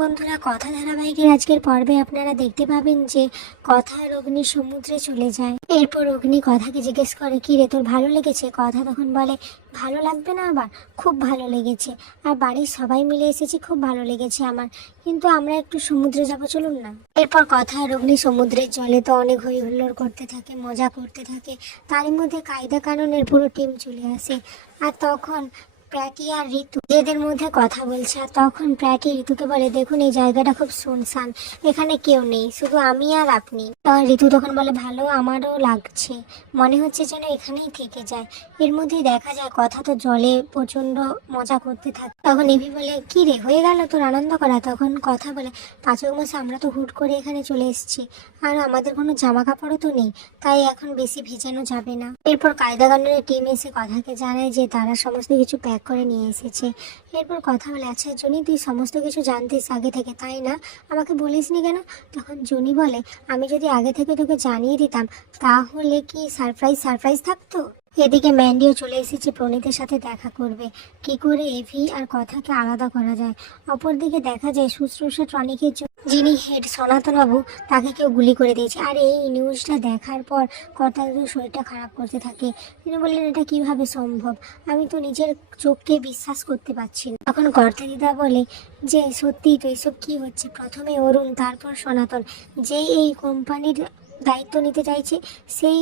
বন্ধুরা, কথা ধারাবাহিকের আজকের পর্বে আপনারা দেখতে পাবেন যে কথা আর অগ্নি সমুদ্রে চলে যায়। এরপর অগ্নি কথাকে জিজ্ঞেস করে, কি রে, তোর ভালো লেগেছে? কথা তখন বলে, ভালো লাগবে না আবার খুব ভালো লেগেছে। আর বাড়ির সবাই মিলে এসেছি, খুব ভালো লেগেছে আমার। কিন্তু আমরা একটু সমুদ্রে যাব, চলুন না? এরপর কথা আর অগ্নি সমুদ্রের জলে তো অনেক হই হুল্লোড় করতে থাকে, মজা করতে থাকে। তারই মধ্যে কায়দা কানুনের পুরো টিম চলে আসে। আর তখন প্র্যাটি আর ঋতু। এদের মধ্যে কথা বলছে, আর তখন প্র্যাটি ঋতুকে বলে, দেখুন, এই জায়গাটা খুব শুনশান এখানে কেউ নেই, শুধু আমি আর আপনি। ঋতু তখন বলে, ভালো, আমারও লাগছে। মনে হচ্ছে যেন এখানেই থেকে যায়। এর মধ্যেই দেখা যায়, কথা তো জলে প্রচণ্ড মজা করতে থাকে। তখন এভি বলে, কি রে, হয়ে গেল তোর আনন্দ করা? তখন কথা বলে পাঁচক মাসে আমরা তো হুট করে এখানে চলে এসেছি। আর আমাদের কোনো জামা কাপড়ও তো নেই, তাই এখন বেশি ভেজানো যাবে না। এরপর কায়দা টিম এসে কথাকে জানায় যে, তারা সমস্ত কিছু প্যাক করে নিয়ে এসেছে। এরপর কথা বলে আচ্ছা জনি, তুই সমস্ত কিছু জানতিস আগে থেকে, তাই না? আমাকে বলিসনি কেন? তখন জনি বলে, আমি যদি আগে থেকে তোকে জানিয়ে দিতাম, তাহলে কি সারপ্রাইজ সারপ্রাইজ থাকতো? এদিকে ম্যান্ডিও চলে এসেছে, প্রণীতের সাথে দেখা করবে। কি করে এভি আর কথাকে আলাদা করা যায়? অপরদিকে দেখা যায়, শুশ্রূষা টনিকের জন্য যিনি হেড সনাতনবাবু, তাকে কেউ গুলি করে দিয়েছে। আর এই নিউজটা দেখার পর কর্তাদের শরীরটা খারাপ করতে থাকে। তিনি বললেন, এটা কীভাবে সম্ভব? আমি তো নিজের চোখকে বিশ্বাস করতে পারছি না। তখন কর্তা দিদা বলে, যে সত্যি তো এইসব কি হচ্ছে? প্রথমে অরুণ, তারপর সনাতন। যেই এই কোম্পানির দায়িত্ব নিতে চাইছে, সেই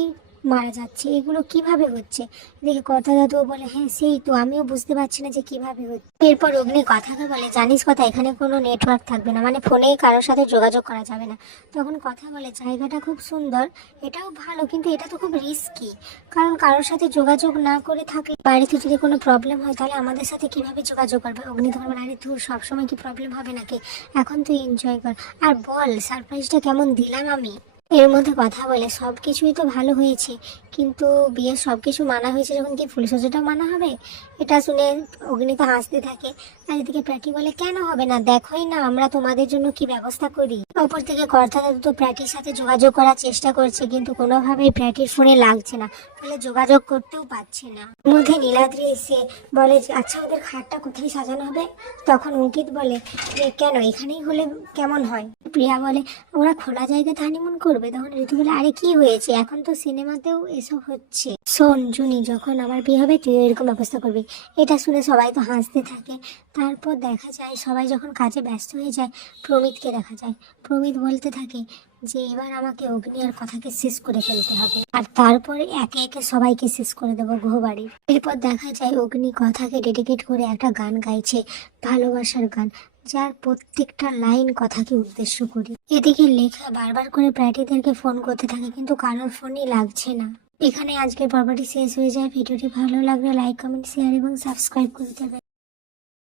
মারা যাচ্ছে, এগুলো কীভাবে হচ্ছে? দেখে কথা দাদু বলে হ্যাঁ সেই তো, আমিও বুঝতে পারছি না যে কীভাবে হচ্ছে। এরপর অগ্নি কথাকে বলে, জানিস কথা, এখানে কোনো নেটওয়ার্ক থাকবে না মানে ফোনে কারোর সাথে যোগাযোগ করা যাবে না। তখন কথা বলে, জায়গাটা খুব সুন্দর, এটাও ভালো, কিন্তু এটা তো খুব রিস্কি কারণ কারোর সাথে যোগাযোগ না করে থাকলে বাড়িতে যদি কোনো প্রবলেম হয়, তাহলে আমাদের সাথে কীভাবে যোগাযোগ করবে? অগ্নি তখন বলে, আরে তুই সবসময় কি প্রবলেম হবে নাকি? এখন তুই এনজয় কর। আর বল সারপ্রাইজটা কেমন দিলাম আমি? এর মধ্যে কথা বলে সব কিছুই তো ভালো হয়েছে। কিন্তু বিয়ের সব কিছু মানা হয়েছে যখন কি ফুলসজ্জাটাও মানা হবে? এটা শুনে অগ্নি তো হাসতে থাকে। আর এদিকে প্র্যাটি বলে, কেন হবে না? দেখোই না, আমরা তোমাদের জন্য কি ব্যবস্থা করি? অপর থেকে কর্তা তো প্র্যাটির সাথে যোগাযোগ করার চেষ্টা করছে, কিন্তু কোনোভাবেই প্র্যাটির ফোনে লাগছে না, ফলে যোগাযোগ করতেও পারছে না। মধ্যে নীলাদ্রি এসে বলে আচ্ছা ওদের খাটটা কোথায় সাজানো হবে? তখন অঙ্কিত বলে যে কেন? এখানেই হলে কেমন হয়? প্রিয়া বলে, ওরা খোলা জায়গাতে হানিমুন করবে? তখন ঋতু বলে, আরে, কি হয়েছে? এখন তো সিনেমাতেও এসব হচ্ছে। শোন, জুনি, যখন আমার বিয়ে হবে তুই এরকম ব্যবস্থা করবি। এটা শুনে সবাই তো হাসতে থাকে। তারপর দেখা যায়, সবাই যখন কাজে ব্যস্ত হয়ে যায়, প্রমিতকে দেখা যায়। প্রমিত বলতে থাকে যে, এবার আমাকে অগ্নি আর কথাকে শেষ করে ফেলতে হবে। আর তারপরে একে একে সবাইকে শেষ করে দেবো গুহবাড়ির। এরপর দেখা যায়, অগ্নি কথাকে ডেডিকেট করে একটা গান গাইছে, ভালোবাসার গান। যার প্রত্যেকটা লাইন কথাকে উদ্দেশ্য করি। এদিকে লেখা বারবার করে প্রার্থীদেরকে ফোন করতে থাকে, কিন্তু কারোর ফোনই লাগছে না। এখানে আজকের পর্বটি শেষ হয়ে যায়। ভিডিওটি ভালো লাগলে লাইক কমেন্ট শেয়ার এবং সাবস্ক্রাইব করে দেবে